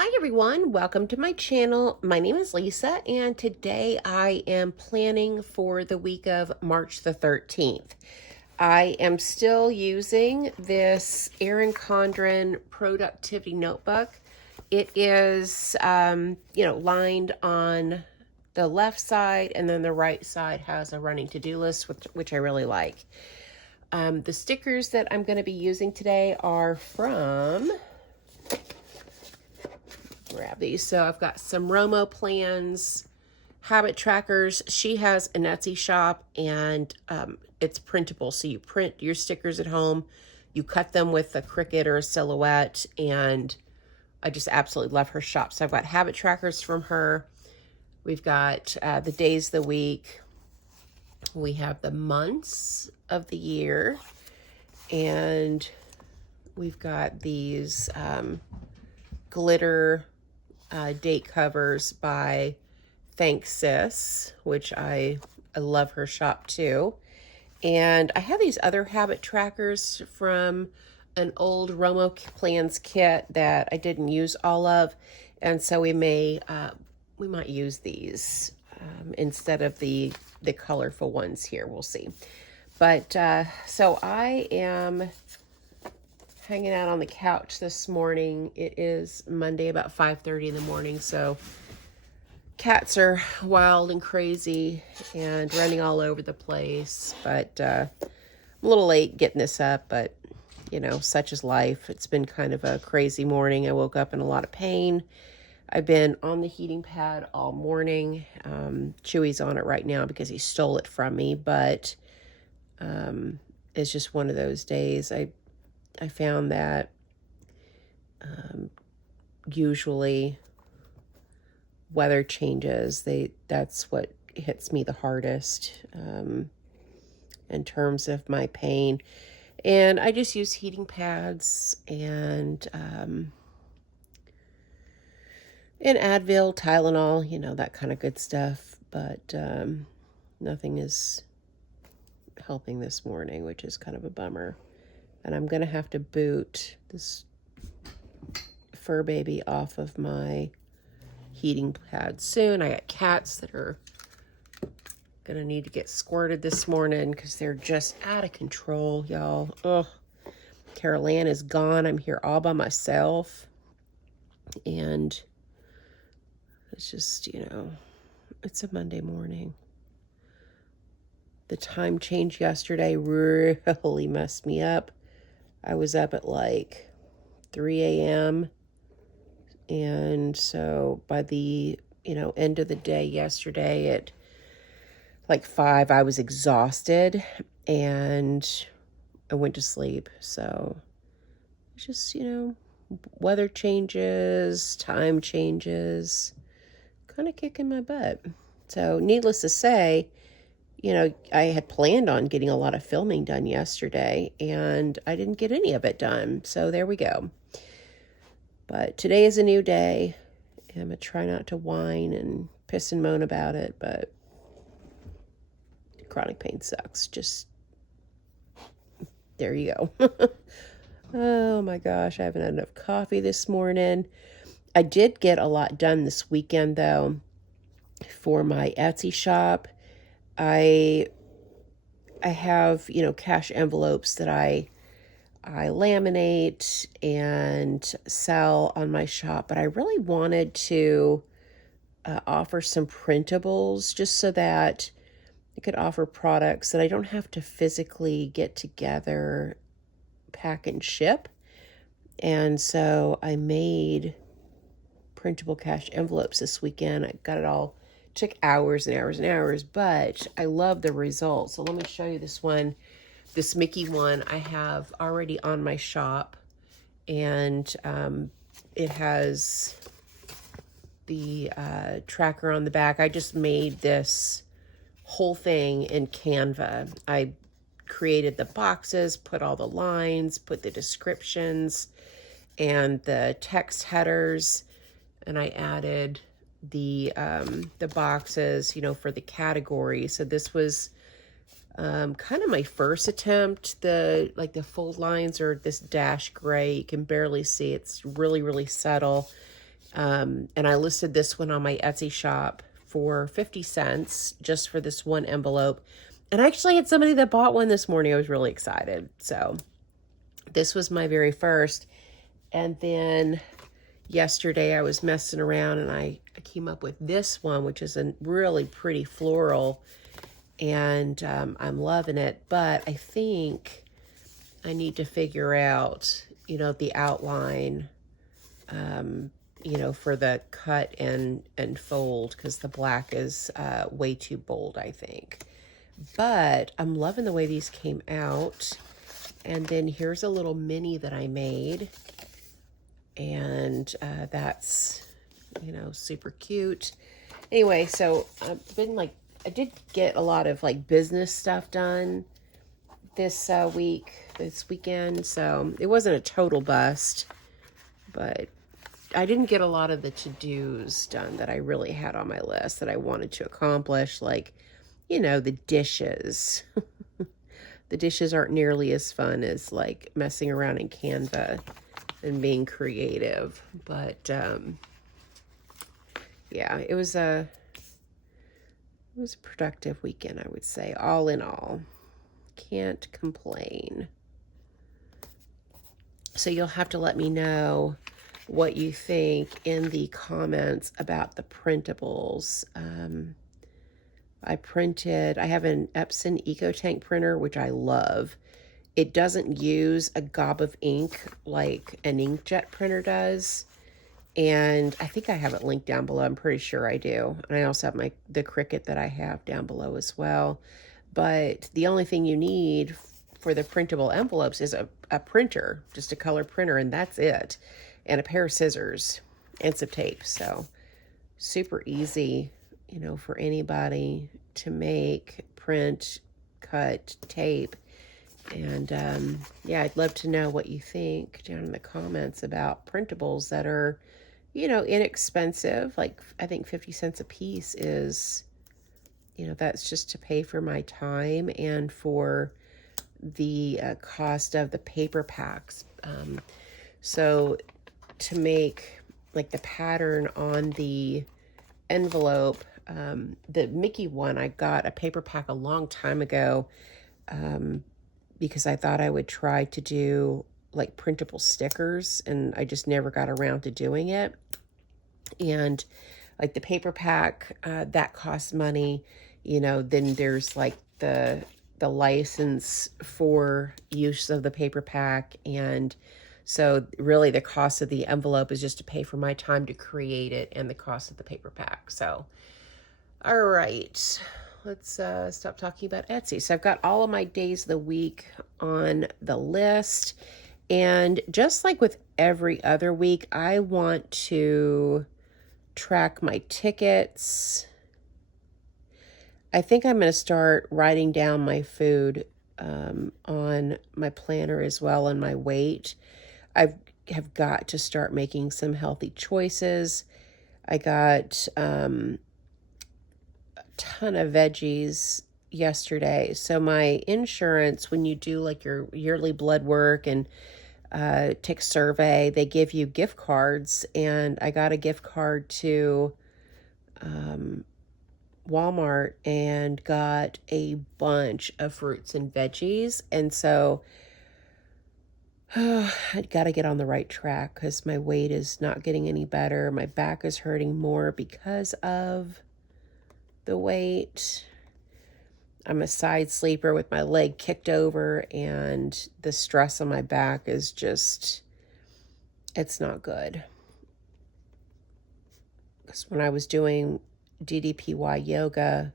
Hi everyone, welcome to my channel. My name is Lisa and today I am planning for the week of March the 13th. I am still using this Erin Condren productivity notebook. It is, lined on the left side, and then the right side has a running to-do list, which I really like. The stickers that I'm going to be using today are from... grab these. So I've got some Romo plans, habit trackers. She has an Etsy shop, and it's printable. So you print your stickers at home, you cut them with a Cricut or a Silhouette, and I just absolutely love her shop. So I've got habit trackers from her. We've got the days of the week. We have the months of the year, and we've got these glitter date covers by Thanks Sis, which I love her shop too. And I have these other habit trackers from an old Romo Plans kit that I didn't use all of, and so we might use these instead of the colorful ones here. We'll see. But so I am hanging out on the couch this morning. It is Monday, about 5:30 in the morning, so cats are wild and crazy and running all over the place. But I'm a little late getting this up, but you know, such is life. It's been kind of a crazy morning. I woke up in a lot of pain. I've been on the heating pad all morning. Chewy's on it right now because he stole it from me, but it's just one of those days. I found that usually weather changes, that's what hits me the hardest in terms of my pain. And I just use heating pads and Advil, Tylenol, you know, that kind of good stuff. But nothing is helping this morning, which is kind of a bummer. And I'm going to have to boot this fur baby off of my heating pad soon. I got cats that are going to need to get squirted this morning because they're just out of control, y'all. Ugh. Carol Ann is gone. I'm here all by myself. And it's just, you know, it's a Monday morning. The time change yesterday really messed me up. I was up at like 3 a.m. And so by the, end of the day yesterday at like 5, I was exhausted and I went to sleep. So it's just, weather changes, time changes, kind of kicking my butt. So needless to say, I had planned on getting a lot of filming done yesterday, and I didn't get any of it done. So there we go. But today is a new day. I'm going to try not to whine and piss and moan about it, but chronic pain sucks. Just, there you go. Oh my gosh, I haven't had enough coffee this morning. I did get a lot done this weekend, though, for my Etsy shop. I have, cash envelopes that I laminate and sell on my shop, but I really wanted to offer some printables just so that I could offer products that I don't have to physically get together, pack and ship. And so I made printable cash envelopes this weekend. I got it all. Took hours and hours and hours, but I love the results. So let me show you this one. This Mickey one I have already on my shop, and it has the tracker on the back. I just made this whole thing in Canva. I created the boxes, put all the lines, put the descriptions and the text headers, and I added the boxes, for the category. So this was kind of my first attempt. The full lines are this dash gray. You can barely see. It's really, really subtle. And I listed this one on my Etsy shop for 50 cents just for this one envelope. And I actually had somebody that bought one this morning. I was really excited. So this was my very first. And then yesterday I was messing around and I came up with this one, which is a really pretty floral. And I'm loving it. But I think I need to figure out, the outline, for the cut and fold, because the black is way too bold, I think. But I'm loving the way these came out. And then here's a little mini that I made. And that's, super cute. Anyway, so I've been I did get a lot of business stuff done this weekend. So it wasn't a total bust, but I didn't get a lot of the to-dos done that I really had on my list that I wanted to accomplish, the dishes. The dishes aren't nearly as fun as messing around in Canva and being creative. But yeah, it was a productive weekend, I would say, all in all. Can't complain. So you'll have to let me know what you think in the comments about the printables. I have an Epson EcoTank printer, which I love. It doesn't use a gob of ink like an inkjet printer does. And I think I have it linked down below. I'm pretty sure I do. And I also have the Cricut that I have down below as well. But the only thing you need for the printable envelopes is a printer, just a color printer, and that's it. And a pair of scissors and some tape. So super easy, for anybody to make, print, cut, tape. And yeah, I'd love to know what you think down in the comments about printables that are, inexpensive. I think 50 cents a piece is, that's just to pay for my time and for the cost of the paper packs. So to make the pattern on the envelope, the Mickey one, I got a paper pack a long time ago, because I thought I would try to do printable stickers, and I just never got around to doing it. And the paper pack, that costs money, then there's the license for use of the paper pack. And so really the cost of the envelope is just to pay for my time to create it and the cost of the paper pack. So, all right, let's stop talking about Etsy. So I've got all of my days of the week on the list. And just like with every other week, I want to track my tickets. I think I'm going to start writing down my food on my planner as well, and my weight. I have got to start making some healthy choices. I got a ton of veggies yesterday. So my insurance, when you do your yearly blood work and take a survey, they give you gift cards, and I got a gift card to Walmart and got a bunch of fruits and veggies. And so I'd got to get on the right track because my weight is not getting any better. My back is hurting more because of the weight. I'm a side sleeper with my leg kicked over, and the stress on my back is just, it's not good. Because when I was doing DDPY yoga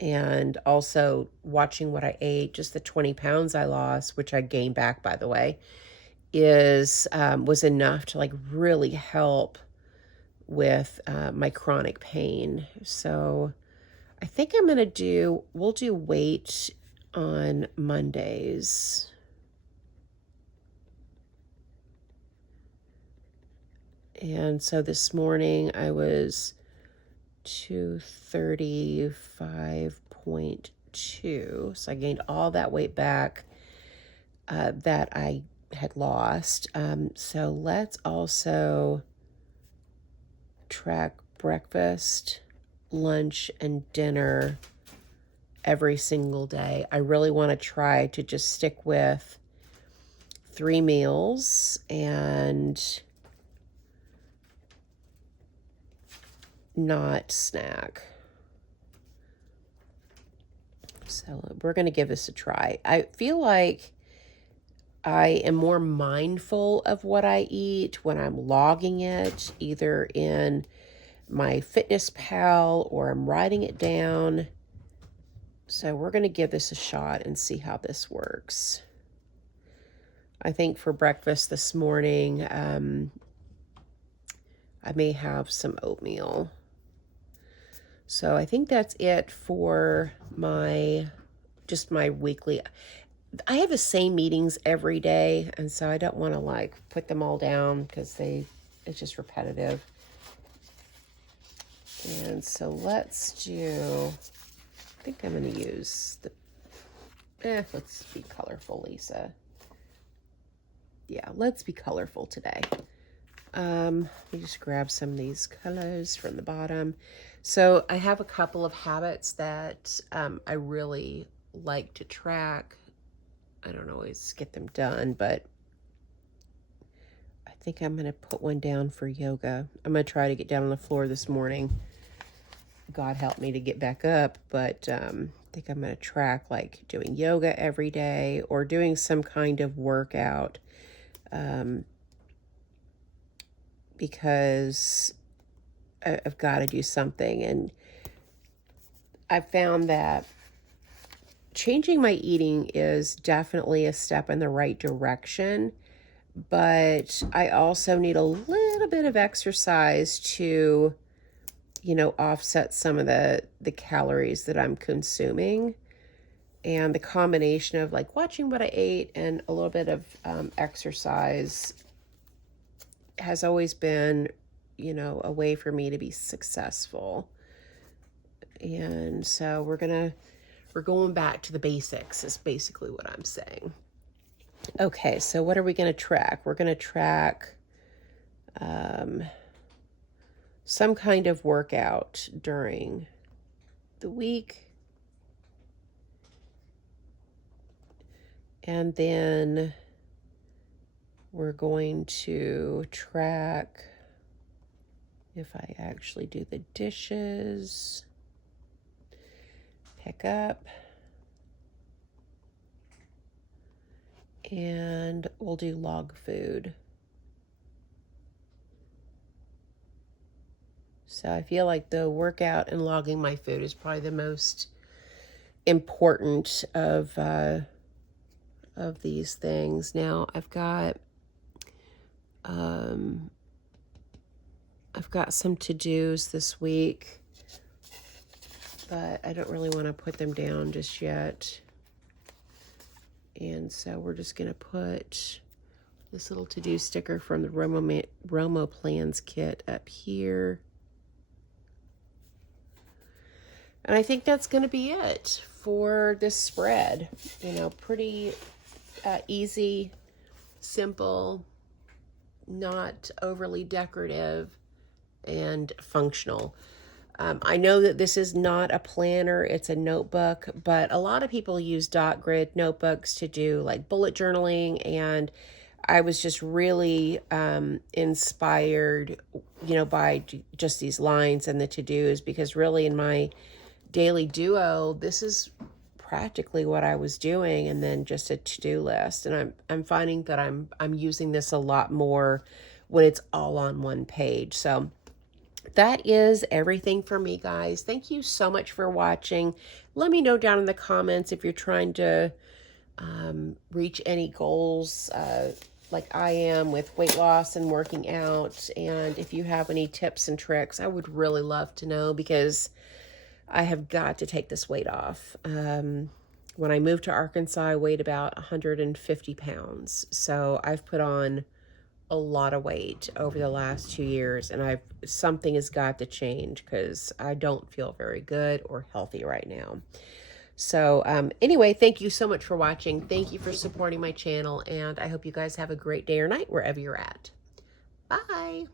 and also watching what I ate, just the 20 pounds I lost, which I gained back, by the way, was enough to really help with my chronic pain. So I think we'll do weight on Mondays. And so this morning I was 235.2. So I gained all that weight back that I had lost. So let's also track breakfast, lunch, and dinner every single day. I really want to try to just stick with 3 meals and not snack. So we're going to give this a try. I feel like I am more mindful of what I eat when I'm logging it, either in my Fitness Pal or I'm writing it down. So we're going to give this a shot and see how this works. I think for breakfast this morning, I may have some oatmeal. So I think that's it for my weekly. I have the same meetings every day, and so I don't want to like put them all down because it's just repetitive. And so let's do, I think I'm going to use let's be colorful, Lisa. Yeah, let's be colorful today. Let me just grab some of these colors from the bottom. So I have a couple of habits that I really like to track. I don't always get them done, but I think I'm going to put one down for yoga. I'm going to try to get down on the floor this morning. God help me to get back up, but I think I'm going to track like doing yoga every day or doing some kind of workout. Because I've got to do something. And I found that changing my eating is definitely a step in the right direction, but I also need a little bit of exercise to, offset some of the calories that I'm consuming. And the combination of like watching what I ate and a little bit of exercise has always been, a way for me to be successful. And so we're going back to the basics is basically what I'm saying. Okay, so what are we going to track? We're going to track some kind of workout during the week. And then we're going to track if I actually do the dishes, pick up, and we'll do log food. So I feel like the workout and logging my food is probably the most important of these things. Now I've got some to-dos this week, but I don't really want to put them down just yet. And so we're just going to put this little to-do sticker from the Romo Plans kit up here. And I think that's going to be it for this spread. Pretty easy, simple, not overly decorative, and functional. I know that this is not a planner, it's a notebook, but a lot of people use dot grid notebooks to do like bullet journaling, and I was just really inspired, by just these lines and the to-dos, because really in my daily duo, this is practically what I was doing, and then just a to-do list. And I'm finding that I'm using this a lot more when it's all on one page. So that is everything for me, guys. Thank you so much for watching. Let me know down in the comments if you're trying to reach any goals like I am with weight loss and working out. And if you have any tips and tricks, I would really love to know, because I have got to take this weight off. When I moved to Arkansas, I weighed about 150 pounds. So I've put on a lot of weight over the last 2 years, and something has got to change, because I don't feel very good or healthy right now. So anyway, thank you so much for watching. Thank you for supporting my channel, and I hope you guys have a great day or night wherever you're at. Bye.